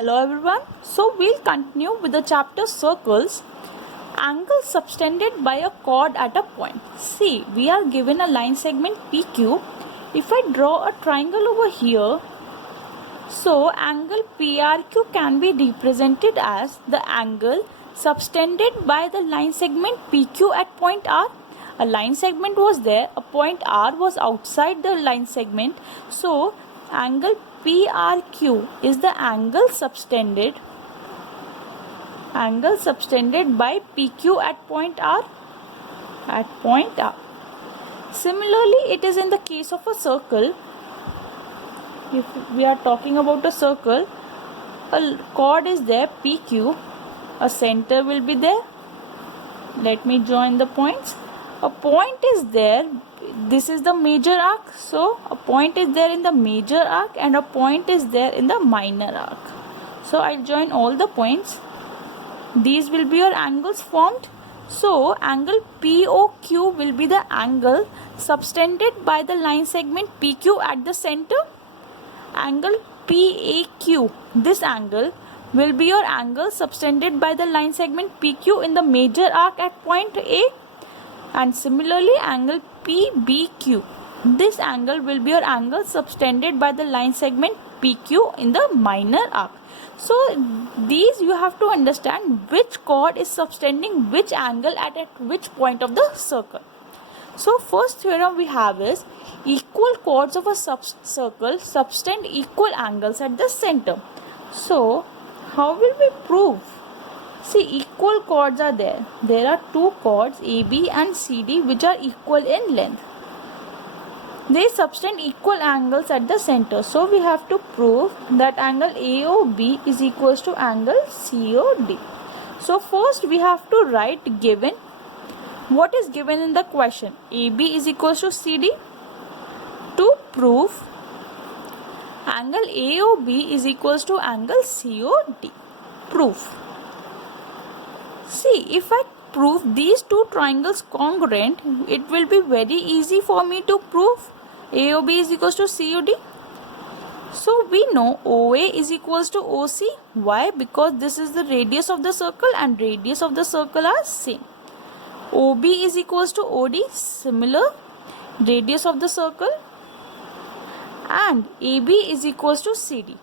Hello everyone. So we'll continue with the chapter circles. Angle subtended by a chord at a point. See, we are given a line segment PQ. If I draw a triangle over here, so angle PRQ can be represented as the angle subtended by the line segment PQ at point R. A line segment was there, a point R was outside the line segment. So angle PRQ is the angle subtended by PQ at point R. Similarly, it is in the case of a circle. If we are talking about a circle, a chord is there PQ, a center will be there. Let me join the points. A point is there. This is the major arc, so a point is there in the major arc and a point is there in the minor arc. So I'll join all the points. These will be your angles formed. So angle POQ will be the angle subtended by the line segment PQ at the center. Angle PAQ, this angle will be your angle subtended by the line segment PQ in the major arc at point A. And similarly, angle PBQ, this angle will be your angle subtended by the line segment PQ in the minor arc. So these you have to understand which chord is subtending which angle at which point of the circle. So first theorem we have is equal chords of a circle subtend equal angles at the center. So how will we prove? See, equal chords are there. There are two chords AB and CD which are equal in length. They subtend equal angles at the center. So we have to prove that angle AOB is equals to angle COD. So first we have to write given. What is given in the question? AB is equals to CD. To prove angle AOB is equals to angle COD. Proof. See, if I prove these two triangles congruent, it will be very easy for me to prove AOB is equals to COD. So we know OA is equals to OC. Why? Because this is the radius of the circle and radius of the circle are same. OB is equals to OD, similar radius of the circle, and AB is equals to CD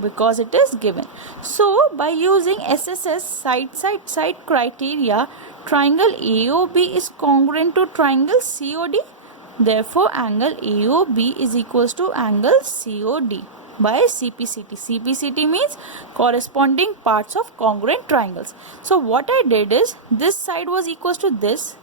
because it is given. So by using SSS side criteria, triangle AOB is congruent to triangle COD. Therefore angle AOB is equals to angle COD by CPCT. CPCT means corresponding parts of congruent triangles. So what I did is, this side was equals to this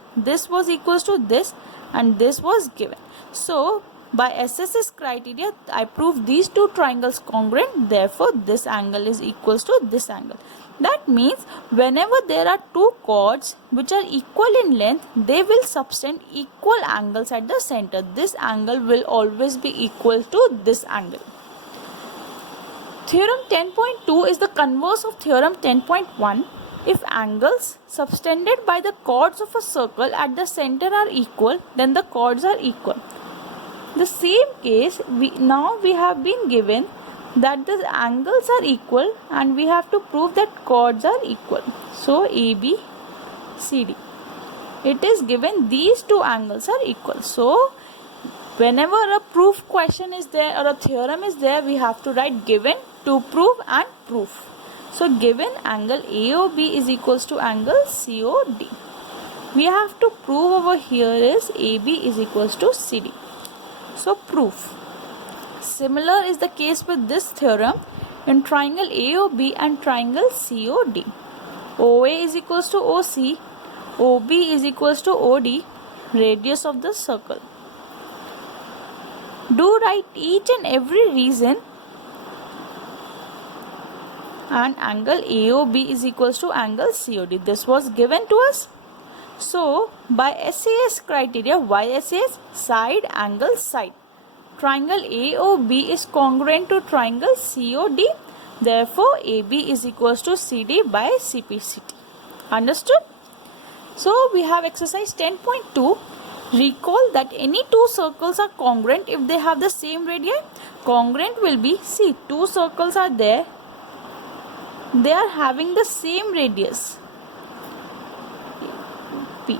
was equals to this, and this was given. So by SSS criteria, I proved these two triangles congruent. Therefore, this angle is equals to this angle. That means whenever there are two chords which are equal in length, they will subtend equal angles at the center. This angle will always be equal to this angle. Theorem 10.2 is the converse of theorem 10.1. If angles subtended by the chords of a circle at the center are equal, then the chords are equal. The same case, we have been given that the angles are equal and we have to prove that chords are equal. So AB, CD. It is given these two angles are equal. So whenever a proof question is there or a theorem is there, we have to write given, to prove and proof. So given angle AOB is equals to angle COD. We have to prove over here is AB is equals to CD. So proof. Similar is the case with this theorem in triangle AOB and triangle COD. OA is equals to OC, OB is equals to OD, radius of the circle. Do write each and every reason, and angle AOB is equals to angle COD. This was given to us. So by SAS criteria, YSAS, side, angle, side. Triangle AOB is congruent to triangle COD. Therefore AB is equals to CD by CPCT. Understood? So we have exercise 10.2. Recall that any two circles are congruent if they have the same radii. Congruent will be, see, two circles are there. they are having the same radius. P.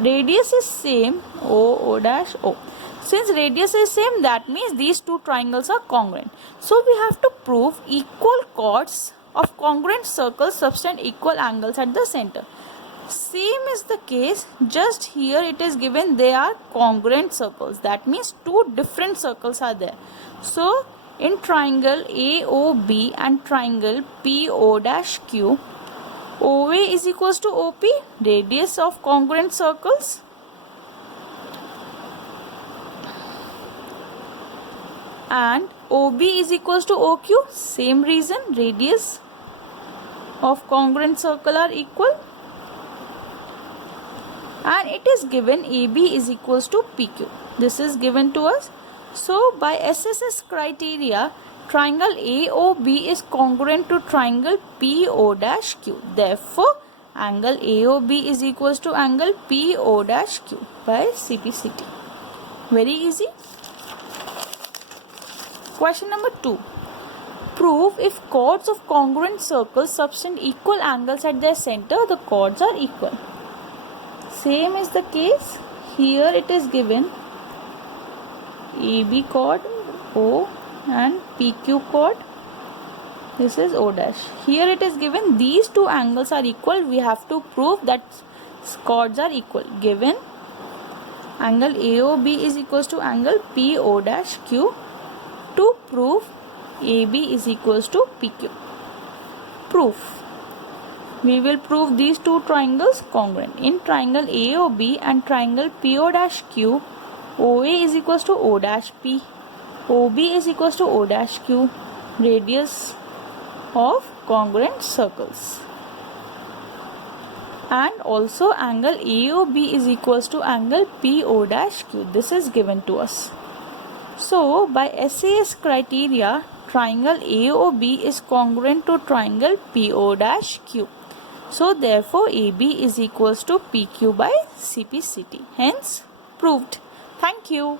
Radius is same, O dash O. Since radius is same, that means these two triangles are congruent. So we have to prove equal chords of congruent circles subtend equal angles at the center. Same is the case, just here it is given they are congruent circles. That means two different circles are there. So in triangle AOB and triangle PO-Q, OA is equals to OP, radius of congruent circles. And OB is equals to OQ, same reason, radius of congruent circle are equal. And it is given AB is equals to PQ. This is given to us. So by SSS criteria, triangle AOB is congruent to triangle PO-Q. Therefore, angle AOB is equals to angle PO-Q by CPCT. Very easy. Question number 2. Prove if chords of congruent circles subtend equal angles at their center, the chords are equal. Same is the case. Here it is given AB chord, O, and PQ chord. This is O dash. Here it is given these two angles are equal. We have to prove that chords are equal. Given angle AOB is equals to angle PO-Q. To prove AB is equals to PQ. Proof. We will prove these two triangles congruent. In triangle AOB and triangle PO-Q, OA is equals to O-P. OB is equals to O-Q, radius of congruent circles. And also angle AOB is equals to angle PO-Q. This is given to us. So by SAS criteria, triangle AOB is congruent to triangle PO-Q. So therefore AB is equals to PQ by CPCT. Hence proved. Thank you.